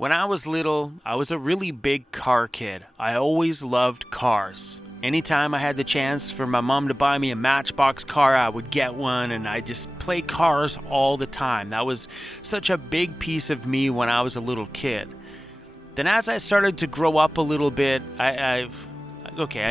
When I was little, I was a really big car kid. I always loved cars. Anytime I had the chance for my mom to buy me a Matchbox car, I would get one, and I just play cars all the time. That was such a big piece of me when I was a little kid. Then as I started to grow up a little bit, I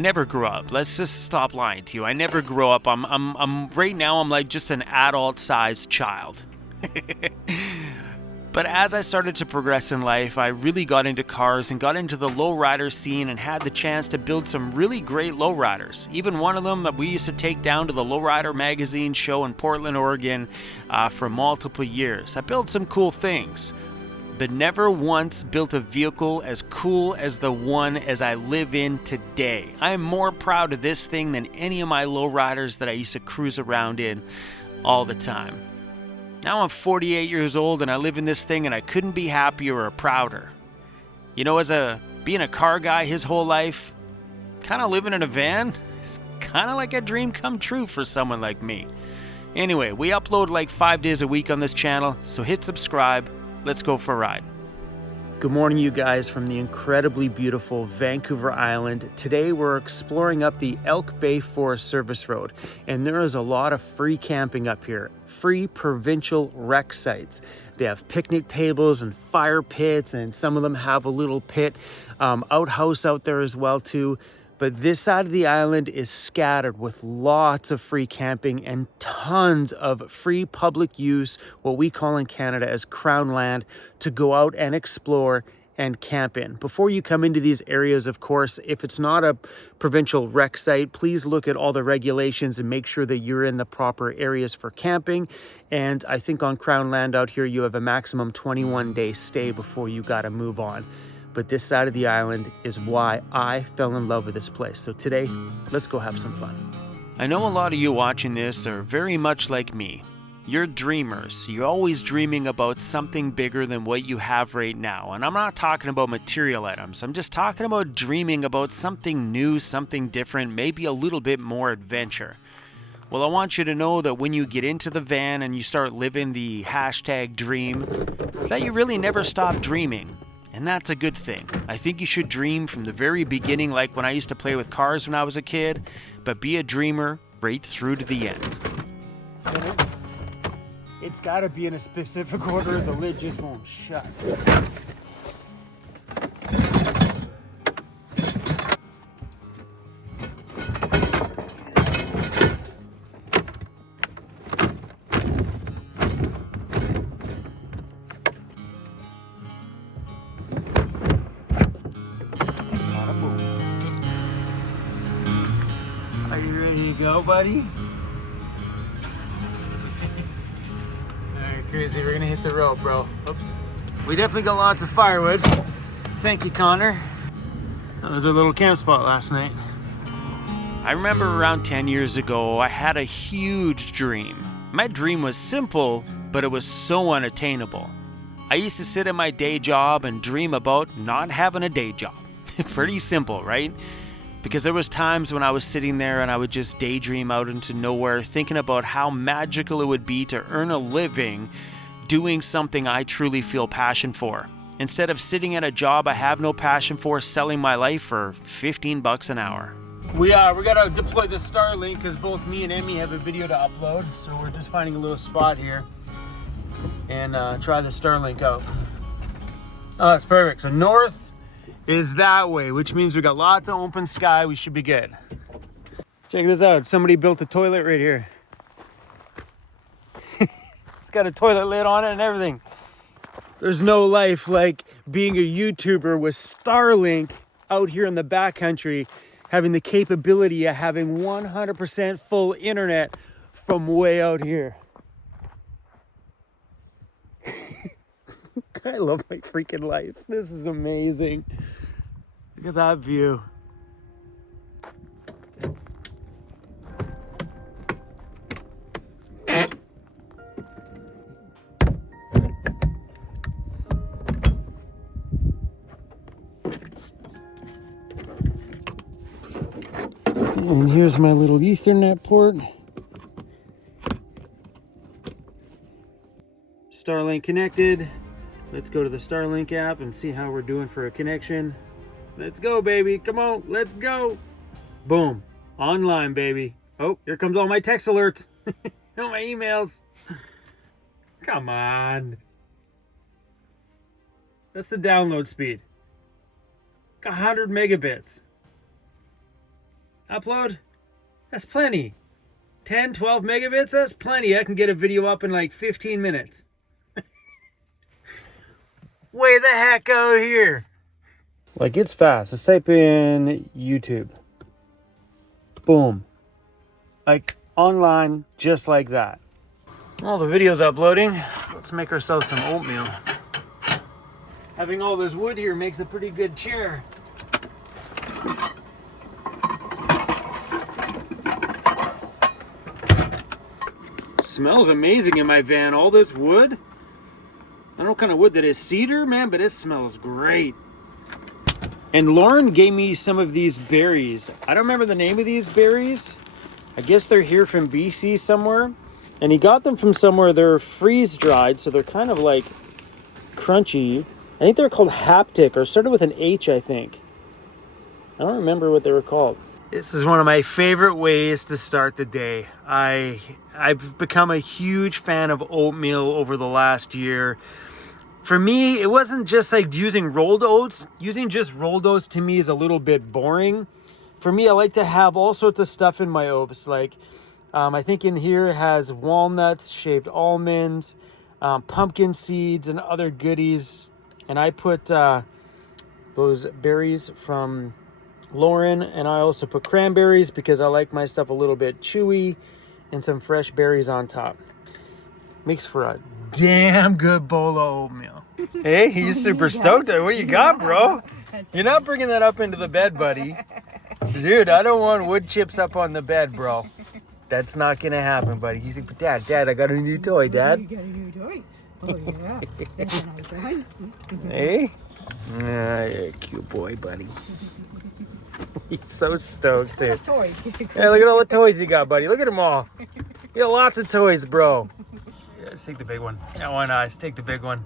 never grew up. Let's just stop lying to you. I never grew up. I'm right now I'm like just an adult-sized child. But as I started to progress in life, I really got into cars and got into the lowrider scene and had the chance to build some really great lowriders. Even one of them that we used to take down to the Lowrider magazine show in Portland, Oregon for multiple years. I built some cool things, but never once built a vehicle as cool as the one as I live in today. I am more proud of this thing than any of my lowriders that I used to cruise around in all the time. Now I'm 48 years old and I live in this thing and I couldn't be happier or prouder. You know, being a car guy his whole life, kind of living in a van, it's kind of like a dream come true for someone like me. Anyway, we upload like 5 days a week on this channel, so hit subscribe. Let's go for a ride. Good morning, you guys, from the incredibly beautiful Vancouver Island. Today we're exploring up the Elk Bay Forest Service Road, and there is a lot of free camping up here. Free provincial rec sites. They have picnic tables and fire pits, and some of them have a little pit outhouse out there as well too. But this side of the island is scattered with lots of free camping and tons of free public use, what we call in Canada as crown land, to go out and explore and camp in. Before you come into these areas, of course, if it's not a provincial rec site, please look at all the regulations and make sure that you're in the proper areas for camping. And I think on crown land out here, you have a maximum 21-day stay before you gotta move on. But this side of the island is why I fell in love with this place. So today, let's go have some fun. I know a lot of you watching this are very much like me. You're dreamers. You're always dreaming about something bigger than what you have right now. And I'm not talking about material items. I'm just talking about dreaming about something new, something different, maybe a little bit more adventure. Well, I want you to know that when you get into the van and you start living the #dream, that you really never stop dreaming. And that's a good thing. I think you should dream from the very beginning, like when I used to play with cars when I was a kid, but be a dreamer right through to the end. It's got to be in a specific order, the lid just won't shut. Are you ready to go, buddy? Alright, Cruzy, we're gonna hit the road, bro. Oops. We definitely got lots of firewood. Thank you, Connor. That was our little camp spot last night. I remember around 10 years ago, I had a huge dream. My dream was simple, but it was so unattainable. I used to sit in my day job and dream about not having a day job. Pretty simple, right? Because there was times when I was sitting there and I would just daydream out into nowhere, thinking about how magical it would be to earn a living doing something I truly feel passion for, instead of sitting at a job I have no passion for, selling my life for $15 an hour. We gotta deploy the Starlink because both me and Emmy have a video to upload, so we're just finding a little spot here and try the Starlink out. Oh, that's perfect. So north is that way, which means we got lots of open sky. We should be good. Check this out. Somebody built a toilet right here. It's got a toilet lid on it and everything. There's no life like being a YouTuber with Starlink out here in the backcountry, having the capability of having 100% full internet from way out here. I love my freaking life. This is amazing. Look at that view. And here's my little Ethernet port. Starlink connected. Let's go to the Starlink app and see how we're doing for a connection. Let's go, baby. Come on, let's go. Boom. Online, baby. Oh, here comes all my text alerts. All my emails. Come on. That's the download speed. 100 megabits. Upload? That's plenty. 10, 12 megabits? That's plenty. I can get a video up in like 15 minutes. Way the heck out here. Like, it's fast. Let's type in YouTube. Boom. Like, online, just like that. All the video's uploading. Let's make ourselves some oatmeal. Having all this wood here makes a pretty good chair. Smells amazing in my van. All this wood. I don't know what kind of wood that is. Cedar, man, but it smells great. And Lauren gave me some of these berries. I don't remember the name of these berries. I guess they're here from BC somewhere. And he got them from somewhere. They're freeze dried, so they're kind of like crunchy. I think they're called haptic, or started with an H, I think. I don't remember what they were called. This is one of my favorite ways to start the day. I've become a huge fan of oatmeal over the last year. For me, it wasn't just like using rolled oats. Using just rolled oats to me is a little bit boring. For me, I like to have all sorts of stuff in my oats. Like, I think in here it has walnuts, shaved almonds, pumpkin seeds, and other goodies. And I put those berries from Lauren, and I also put cranberries because I like my stuff a little bit chewy, and some fresh berries on top. Makes for a damn good bowl of oatmeal. Hey, he's super stoked. What do you got, bro? You're not bringing that up into the bed, buddy. Dude, I don't want wood chips up on the bed, bro. That's not gonna happen, buddy. He's like, Dad, I got a new toy, Dad. You got a new toy? Oh, yeah. That's a nice one. Hey? You're a cute boy, buddy. He's so stoked, dude. Toys. Hey, look at all the toys you got, buddy. Look at them all. You got lots of toys, bro. Yeah, let's take the big one. Yeah, why not? Let's take the big one.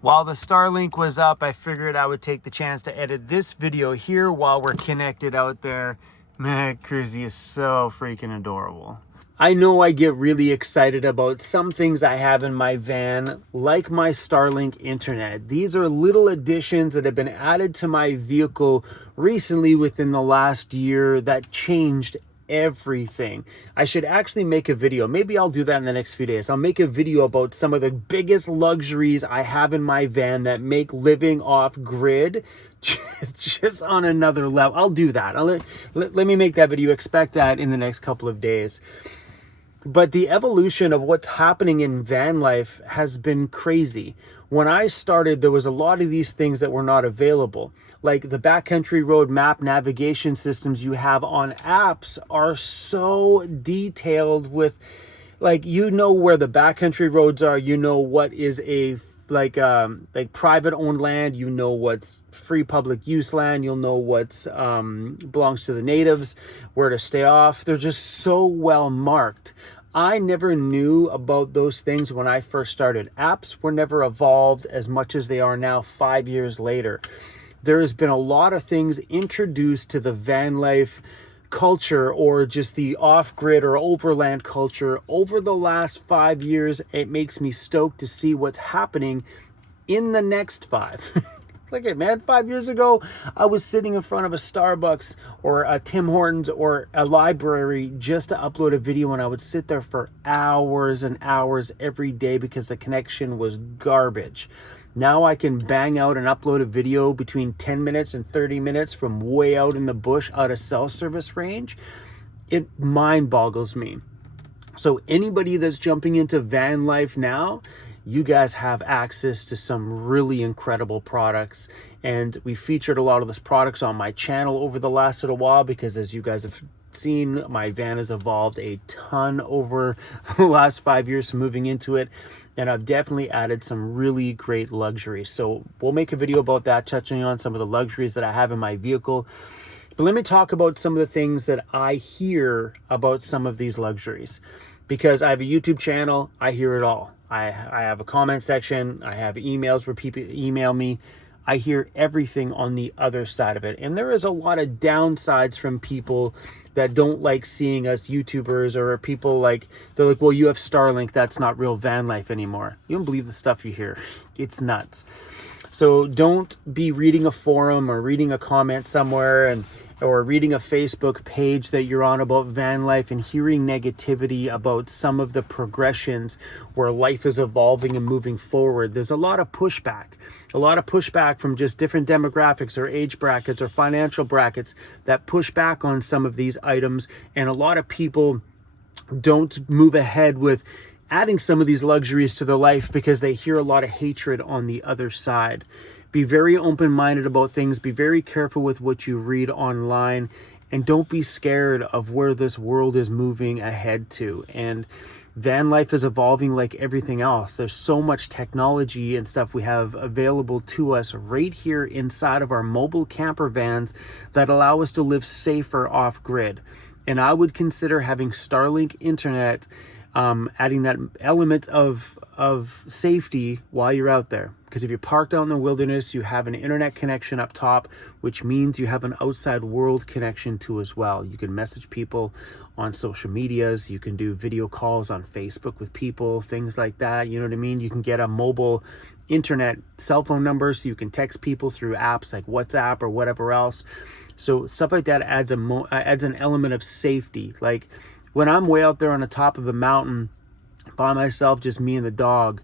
While the Starlink was up, I figured I would take the chance to edit this video here while we're connected out there. Man, Cruzy is so freaking adorable. I know I get really excited about some things I have in my van, like my Starlink internet. These are little additions that have been added to my vehicle recently within the last year that changed everything. I should actually make a video. Maybe I'll do that in the next few days. I'll make a video about some of the biggest luxuries I have in my van that make living off grid just on another level. I'll do that. Let me make that video. Expect that in the next couple of days. But the evolution of what's happening in van life has been crazy. When I started, there was a lot of these things that were not available. Like the backcountry road map navigation systems you have on apps are so detailed with, like, you know where the backcountry roads are, you know what is a like private owned land, you know what's free public use land, you'll know what's belongs to the natives, where to stay off. They're just so well marked. I never knew about those things when I first started. Apps were never evolved as much as they are now 5 years later. There has been a lot of things introduced to the van life culture, or just the off-grid or overland culture over the last 5 years. It makes me stoked to see what's happening in the next 5. Look at, man, 5 years ago, I was sitting in front of a Starbucks or a Tim Hortons or a library just to upload a video, and I would sit there for hours and hours every day because the connection was garbage. Now I can bang out and upload a video between 10 minutes and 30 minutes from way out in the bush out of cell service range. It mind boggles me. So anybody that's jumping into van life now, you guys have access to some really incredible products. And we featured a lot of those products on my channel over the last little while because, as you guys have seen, my van has evolved a ton over the last 5 years moving into it. And I've definitely added some really great luxuries. So we'll make a video about that, touching on some of the luxuries that I have in my vehicle. But let me talk about some of the things that I hear about some of these luxuries. because I have a YouTube channel. I hear it all. I have a comment section. I have emails where people email me. I hear everything on the other side of it. And there is a lot of downsides from people that don't like seeing us YouTubers, or people like, they're like, well, you have Starlink, that's not real van life anymore. You don't believe the stuff you hear. It's nuts. So don't be reading a forum or reading a comment somewhere or reading a Facebook page that you're on about van life and hearing negativity about some of the progressions where life is evolving and moving forward. There's a lot of pushback from just different demographics or age brackets or financial brackets that push back on some of these items. And a lot of people don't move ahead with adding some of these luxuries to their life because they hear a lot of hatred on the other side. Be very open-minded about things. Be very careful with what you read online, and don't be scared of where this world is moving ahead to. And van life is evolving like everything else. There's so much technology and stuff we have available to us right here inside of our mobile camper vans that allow us to live safer off-grid. And I would consider having Starlink internet, adding that element of safety while you're out there. Because if you're parked out in the wilderness, you have an internet connection up top, which means you have an outside world connection too as well. You can message people on social medias. You can do video calls on Facebook with people, things like that. You know what I mean? You can get a mobile internet cell phone number so you can text people through apps like WhatsApp or whatever else. So stuff like that adds an element of safety. Like when I'm way out there on the top of a mountain by myself, just me and the dog,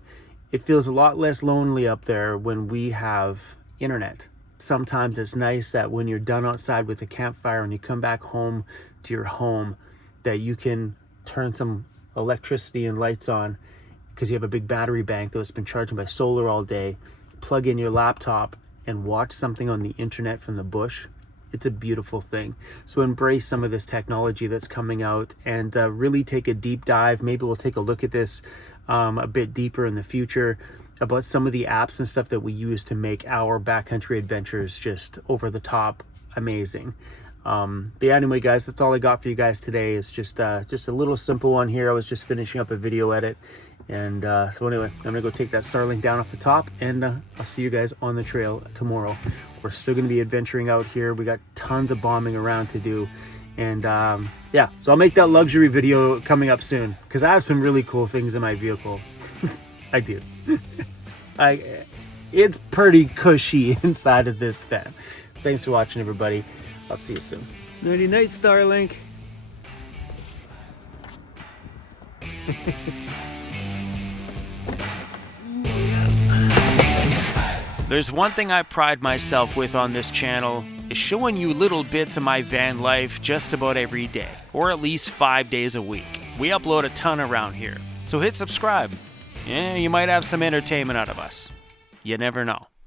it feels a lot less lonely up there when we have internet. Sometimes it's nice that when you're done outside with the campfire and you come back home to your home, that you can turn some electricity and lights on because you have a big battery bank that's been charging by solar all day, plug in your laptop and watch something on the internet from the bush. It's a beautiful thing. So embrace some of this technology that's coming out and really take a deep dive. Maybe we'll take a look at this a bit deeper in the future about some of the apps and stuff that we use to make our backcountry adventures just over the top amazing. But yeah, anyway, guys, that's all I got for you guys today. It's just a little simple one here. I was just finishing up a video edit. And so anyway, I'm gonna go take that Starlink down off the top, and I'll see you guys on the trail tomorrow. We're still gonna be adventuring out here. We got tons of bombing around to do. And yeah, so I'll make that luxury video coming up soon because I have some really cool things in my vehicle. I do. It's pretty cushy inside of this van. Thanks for watching, everybody. I'll see you soon. Nighty night, Starlink. There's one thing I pride myself with on this channel, is showing you little bits of my van life just about every day, or at least 5 days a week. We upload a ton around here, so hit subscribe. Yeah, you might have some entertainment out of us. You never know.